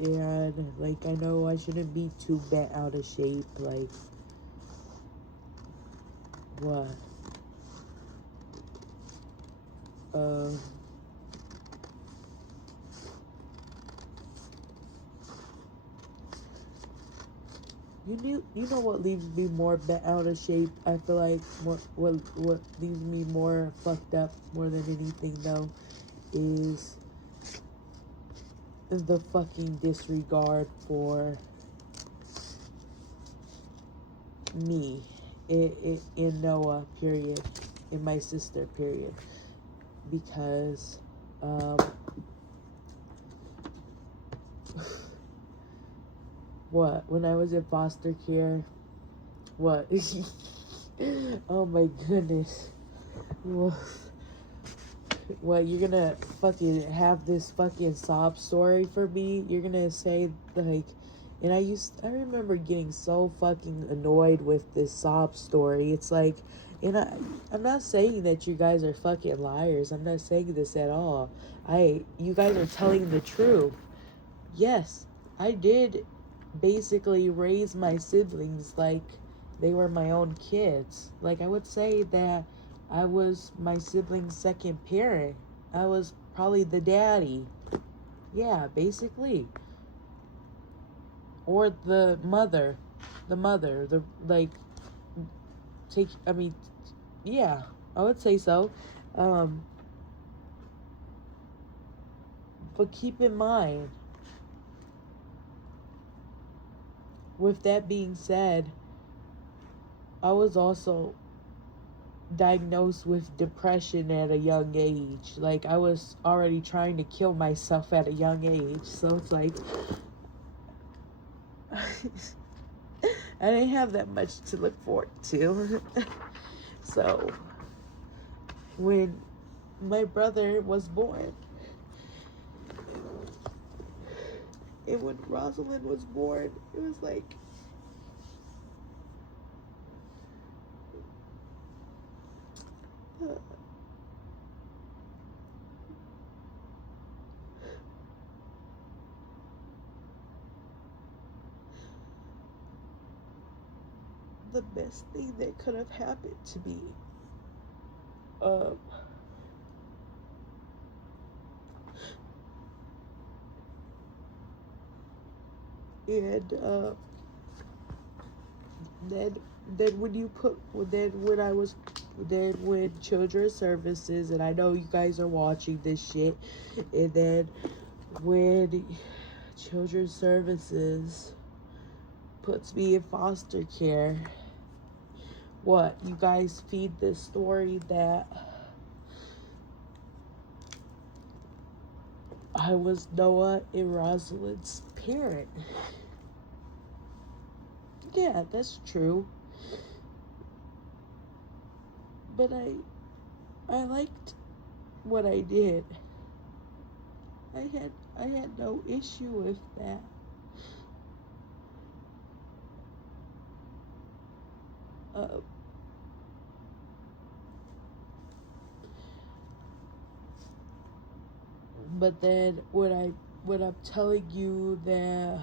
And, like, I know I shouldn't be too bent out of shape, like, what? You know what leaves me more bent out of shape? I feel like what leaves me more fucked up more than anything though is the fucking disregard for me in Noah, period, in my sister, period, because what, when I was in foster care, what? Oh my goodness. What, you're gonna fucking have this fucking sob story for me? You're gonna say, like, and I remember getting so fucking annoyed with this sob story. It's like, and I'm not saying that you guys are fucking liars. I'm not saying this at all. You guys are telling the truth. Yes, I did basically raise my siblings like they were my own kids. Like, I would say that I was my sibling's second parent. I was probably the daddy. Yeah, basically. Or the mother. The, like, I mean, yeah, I would say so. But keep in mind, with that being said, I was also diagnosed with depression at a young age. Like, I was already trying to kill myself at a young age. So it's like I didn't have that much to look forward to. So when my brother was born, and when Rosalind was born, it was like the best thing that could have happened to me. And then when you put then when children's services, and I know you guys are watching this shit, and then when children's services puts me in foster care, what, you guys feed this story that I was Noah and Rosalind's parent. Yeah, that's true. But I liked what I did. I had no issue with that. But then when I'm telling you that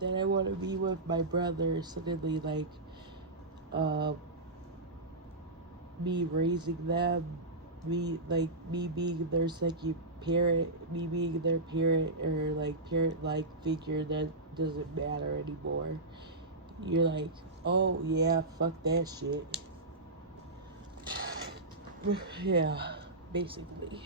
that I want to be with my brother, suddenly, like, me raising them, me being their second parent, me being their parent, or like parent-like figure, that doesn't matter anymore. You're like, oh yeah, fuck that shit. Yeah, basically.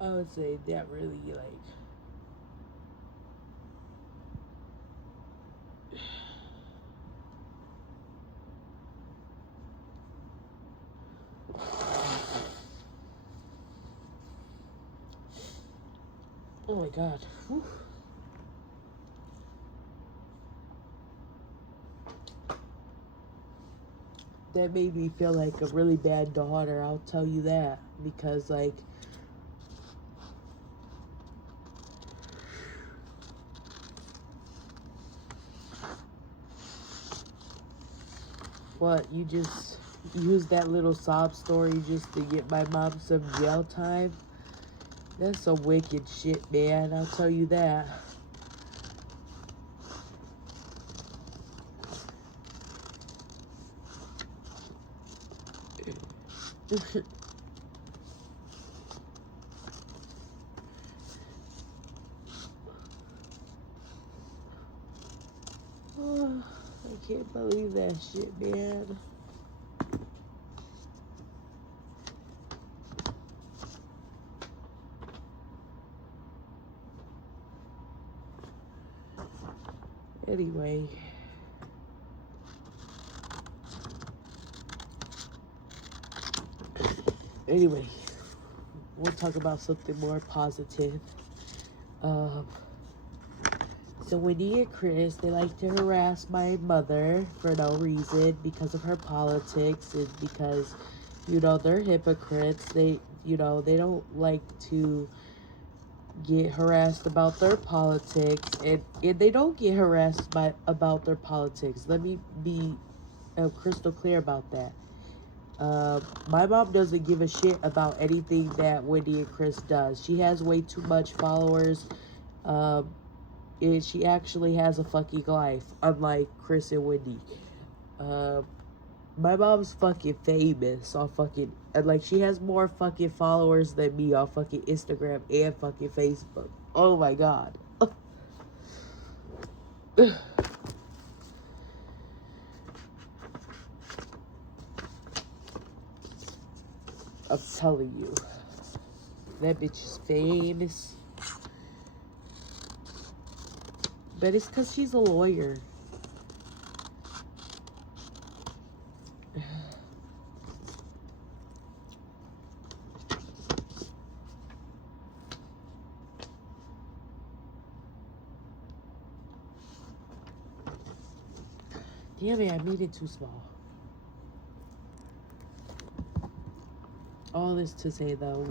I would say that really, like, oh my god. Whew. that made me feel like a really bad daughter, I'll tell you that. Because, like, what, you just use that little sob story just to get my mom some jail time? That's some wicked shit, man. I'll tell you that. Oh, I can't believe that shit, man. Anyway, we'll talk about something more positive. So Wendy and Chris, they like to harass my mother for no reason because of her politics and because, you know, they're hypocrites. They, you know, they don't like to get harassed about their politics, and they don't get harassed about their politics. Let me be crystal clear about that. My mom doesn't give a shit about anything that Wendy and Chris does. She has way too much followers. She actually has a fucking life, unlike Chris and Wendy. My mom's fucking famous on fucking, like, she has more fucking followers than me on fucking Instagram and fucking Facebook. Oh my god. I'm telling you, that bitch is famous. But it's because she's a lawyer. Damn it, I made it too small. All this to say, though,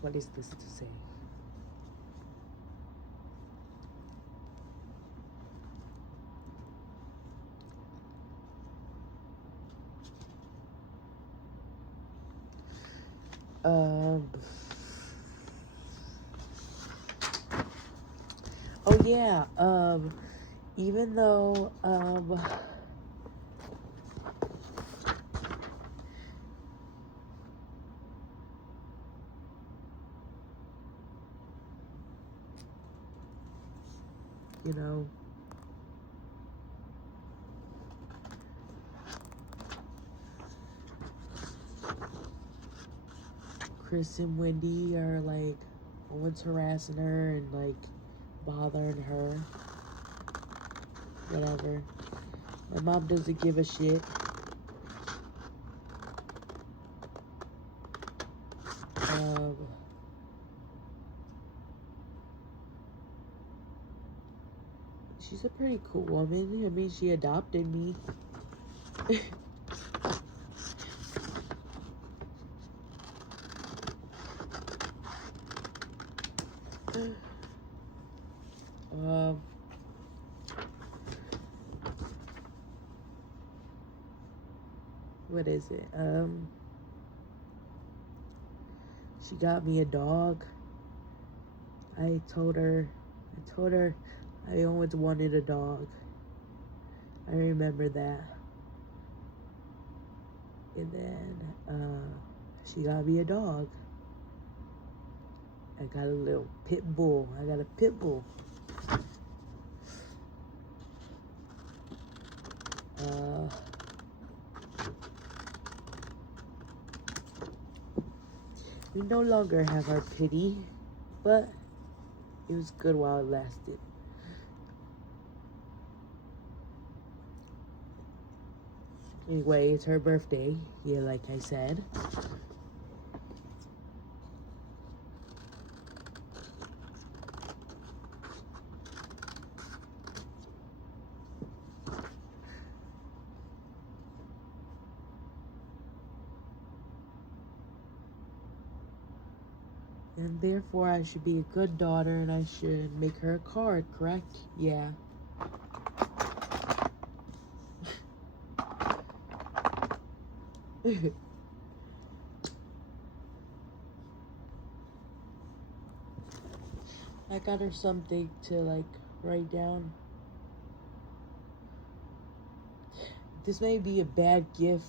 what is this to say? Oh yeah, even though, you know, Chris and Wendy are, like, always harassing her and, like, bothering her. Whatever. My mom doesn't give a shit. She's a pretty cool woman. I mean, she adopted me. What is it? She got me a dog. I told her I always wanted a dog. I remember that. And then, she got me a dog. I got a little pit bull. I got a pit bull. We no longer have our pity, but it was good while it lasted. Anyway, it's her birthday. Yeah, like I said. And therefore, I should be a good daughter and I should make her a card, correct? Yeah. I got her something to like write down. This may be a bad gift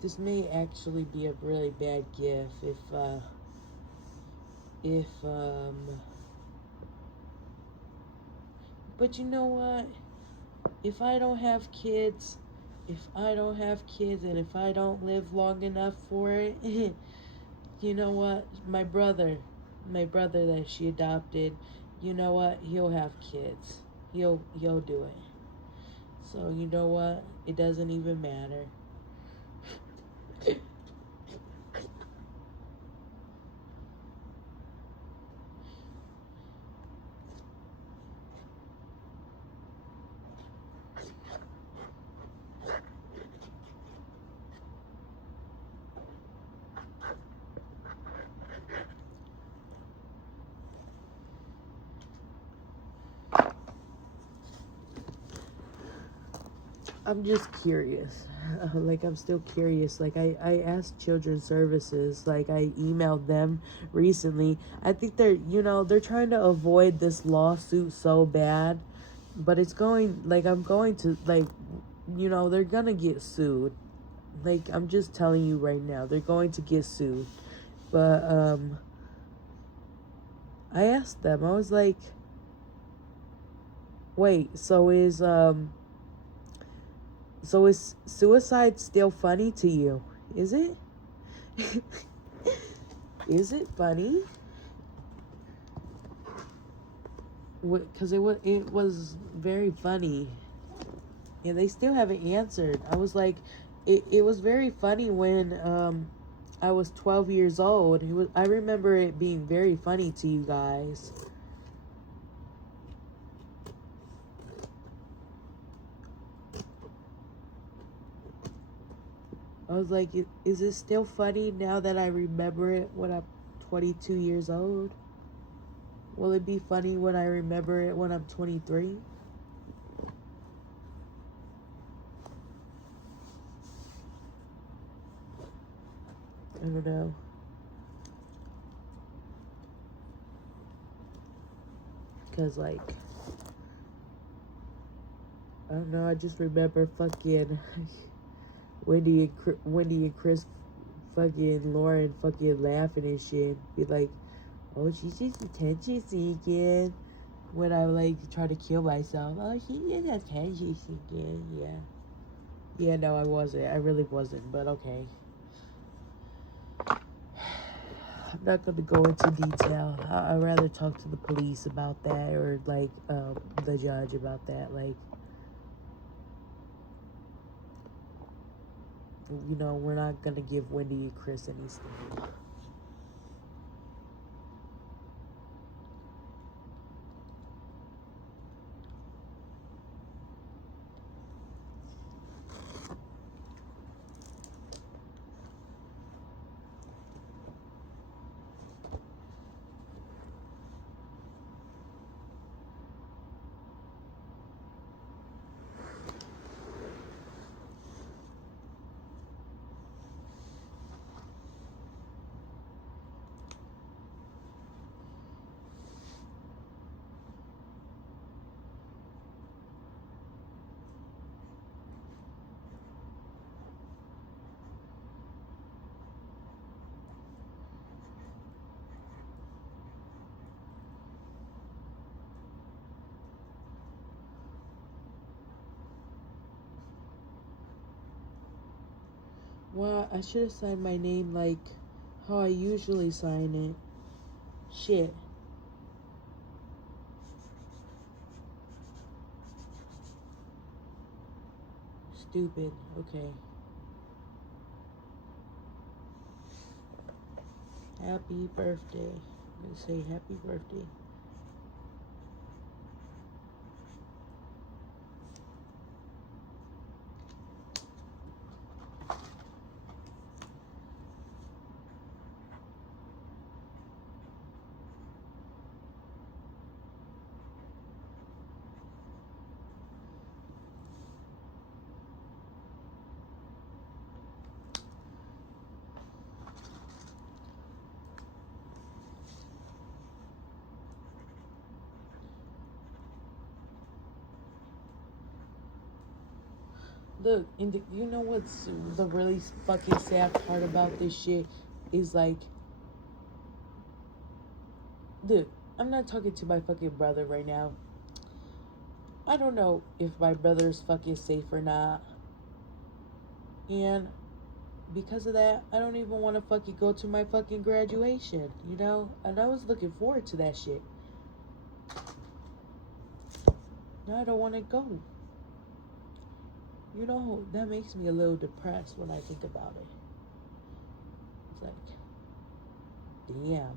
this may actually be a really bad gift if but you know what? If I don't have kids, and if I don't live long enough for it, you know what? My brother that she adopted, you know what? He'll have kids. He'll do it. So you know what? It doesn't even matter. I'm just curious. Like, I'm still curious. Like, I asked Children's Services. Like, I emailed them recently. I think they're trying to avoid this lawsuit so bad. But it's going, like, I'm going to, like, they're gonna get sued. Like, I'm just telling you right now. They're going to get sued. But, I asked them. I was like, wait, so is suicide still funny to you? Is it? Is it funny? Because it was very funny. And they still haven't answered. I was like, it was very funny when I was 12 years old. I remember it being very funny to you guys. I was like, is it still funny now that I remember it when I'm 22 years old? Will it be funny when I remember it when I'm 23? I don't know. Because, like, I don't know, I just remember fucking Wendy and Chris fucking Lauren fucking laughing and shit. Be like, oh, she's just attention seeking. When I like try to kill myself. Oh, she's just attention seeking. Yeah. Yeah, no, I wasn't. I really wasn't, but okay. I'm not gonna go into detail. I'd rather talk to the police about that or like the judge about that. Like, we're not gonna give Wendy and Chris any sleep. Well, I should have signed my name like how I usually sign it. Shit. Stupid. Okay. Happy birthday. I'm gonna say happy birthday. Look, you know what's the really fucking sad part about this shit is like, look, I'm not talking to my fucking brother right now. I don't know if my brother's fucking safe or not. And because of that, I don't even want to fucking go to my fucking graduation, you know? And I was looking forward to that shit. Now I don't want to go. You know, that makes me a little depressed when I think about it. It's like, damn.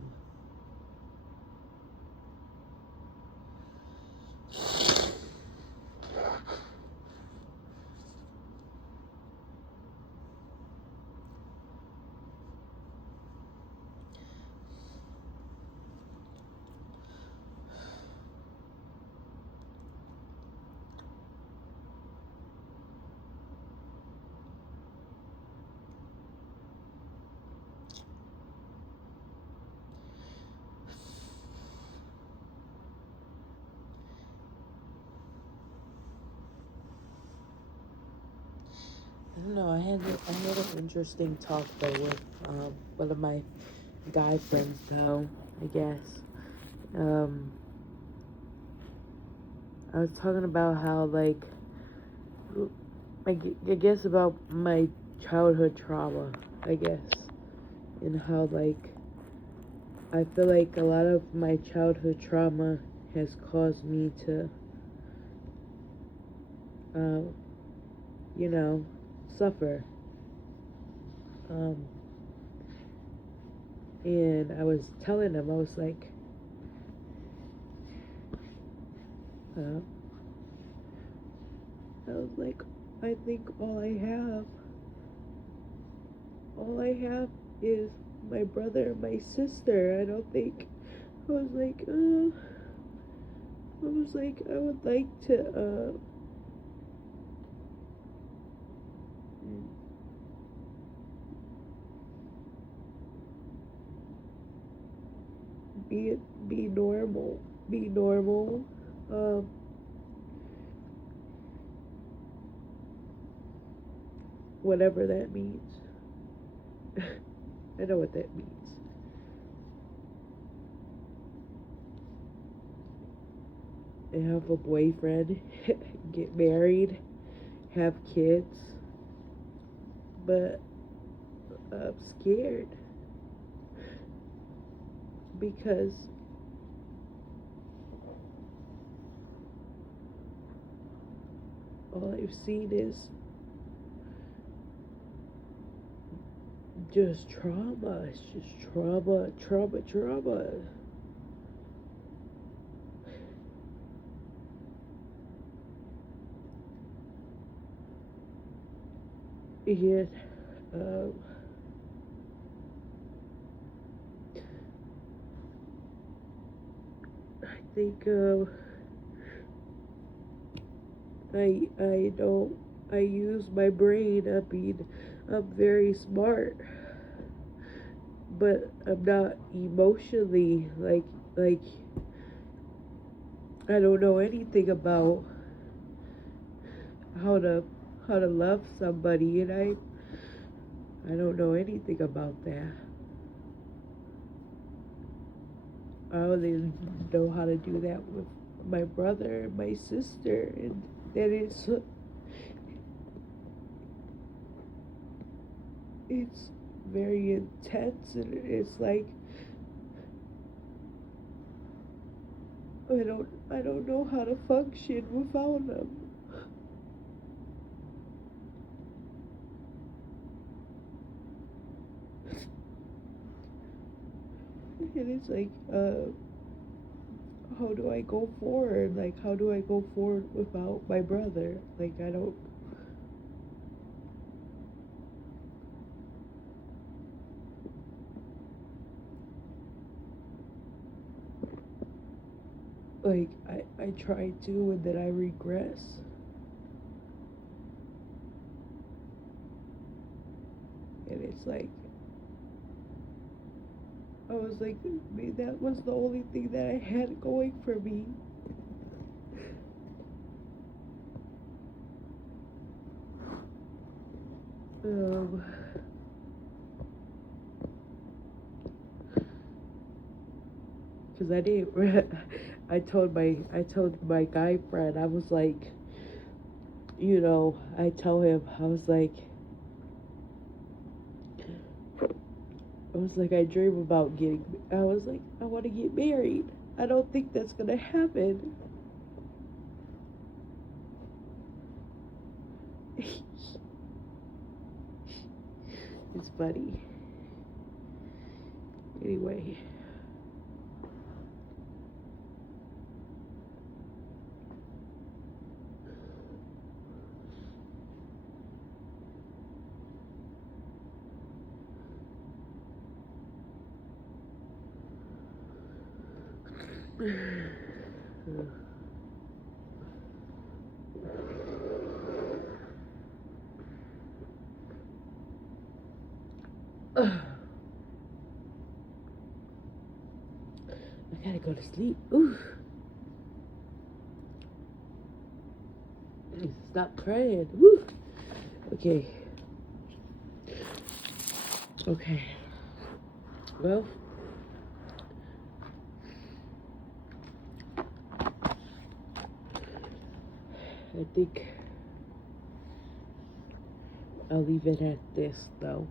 I don't know. I had an interesting talk though with one of my guy friends though. I guess I was talking about how like I guess about my childhood trauma. I guess, and how like I feel like a lot of my childhood trauma has caused me to you know, suffer. And I was telling him, I was like, uh, I think all I have is my brother and my sister. I don't think, I was like, I would like to, be, be normal, be normal, um, whatever that means. I know what that means. And have a boyfriend, get married, have kids, but I'm scared because all I've seen is just trauma. It's just trauma, trauma, trauma. And um, I think I don't I use my brain. I'm very smart, but I'm not emotionally like I don't know anything about how to how to love somebody, and I don't know anything about that. I only know how to do that with my brother and my sister, and that it's very intense, and it's like I don't know how to function without them. And it's like, how do I go forward? Like, how do I go forward without my brother? Like, I don't. Like, I try to, and then I regress. And it's like, I was like, that was the only thing that I had going for me. Um, Cause I didn't. I told my guy friend. I was like, I told him. I was like, I dream about getting. I was like, I want to get married. I don't think that's gonna happen. It's funny. Anyway. I gotta go to sleep. Ooh. Stop crying. Woo. Okay. Okay. Well, I think I'll leave it at this though.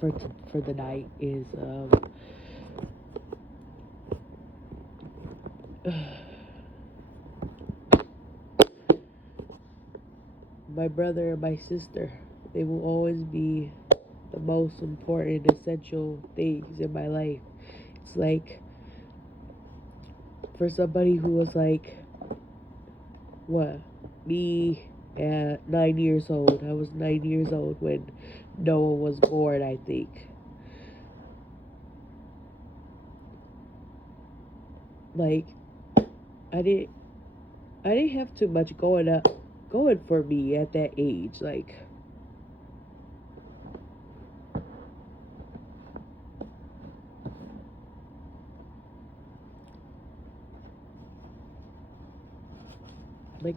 For the night is my brother and my sister. They will always be the most important, essential things in my life. It's like for somebody who was like, what, me at 9 years old. I was 9 years old when Noah was born, I think. Like, I didn't have too much going for me at that age. Like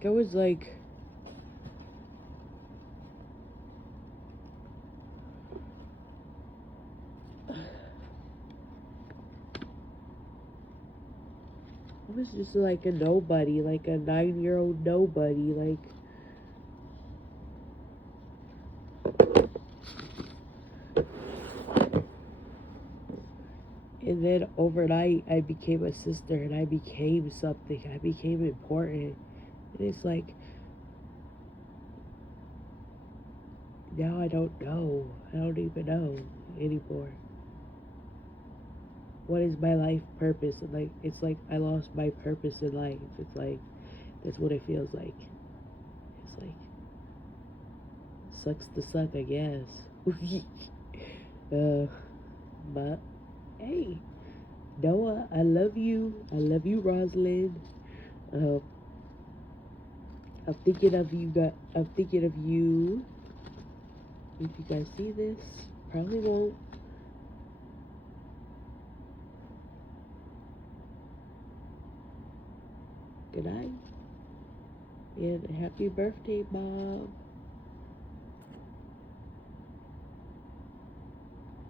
I was like, I was just like a nobody, like a 9-year-old nobody, like. And then overnight, I became a sister, and I became something. I became important, and it's like now I don't know. I don't even know anymore. What is my life purpose? And like, it's like I lost my purpose in life. It's like that's what it feels like. It's like sucks to suck, I guess. But hey, Noah, I love you. I love you, Rosalind. Uh, I'm thinking of you. I'm thinking of you. If you guys see this, probably won't. Good night and happy birthday, Mom.